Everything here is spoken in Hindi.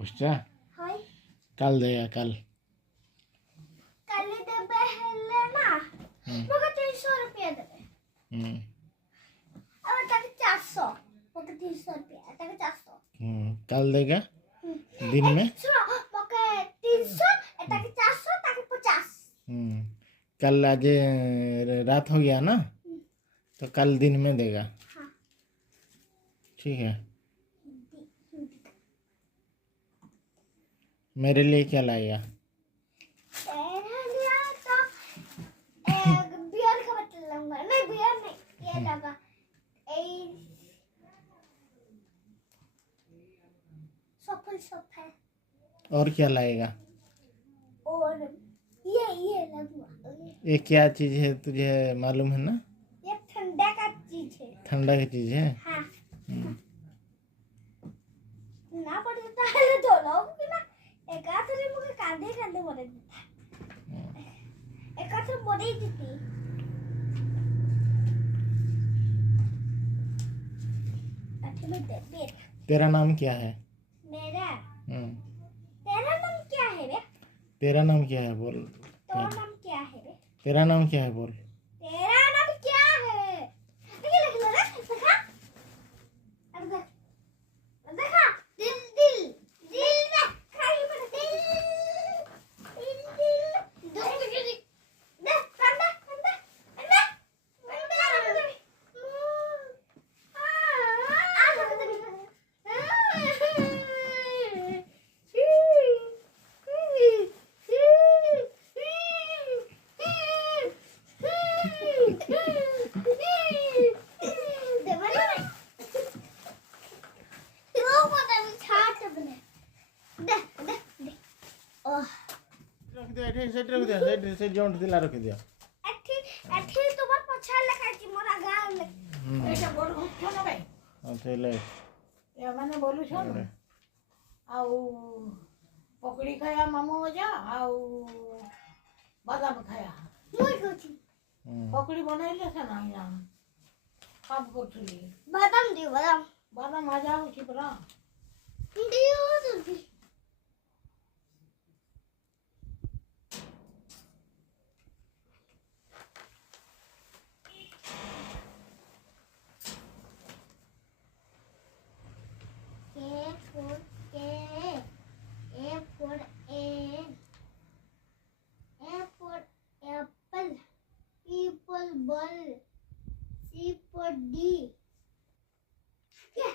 पुष्टा कल देगा कल कल देगा दिन में कल आज रात हो गया ना तो कल दिन में देगा ठीक है मेरे लिए क्या लाएगा बियर का बटन लाऊंगा नहीं बियर नहीं ये लगा सोफा और क्या लाएगा और ये लगूंगा ये क्या चीज़ है तुझे मालूम है ना ये ठंडा का चीज है ठंडा की चीज़ है हाँ ना पड़े ताले तो लोग ना एक आथरे मुझे कांदे कांदे मरे एक आथरे मरे जीती अच्छे में दे तेरा नाम क्या है मेरा तेरा नाम क्या है रे तेरा नाम क्या है बोल तेरा नाम क्या है रे तेरा नाम क्या है बोल तेरा नाम क्या है देखा देखा अब देखा दिल दिल दिल में खाई पर दिल दो दे कंदा कंदा कंदा से जोंट दिला रख दिया তোমার পছা লেখাছি মোরা গাল এটা বড় হচ্ছে না ভাই अच्छा ले ମାନେ ବୋଲୁଛ ଆଉ ପକୁଡ଼ି ଖାଇବା ମାମୁ ମଜା ଆଉ ବାଦାମ ଖାଇବା মুই কইছি ପକୁଡ଼ି ବନେଇଲେ ସେ ନାହିଁ ନା କାମ କରୁଥିଲି বাদাম দিও বাদাম ବାଦାମ ମଜା ହେଉଛି ପରା দিও জলদি Ball, C for D. Yeah,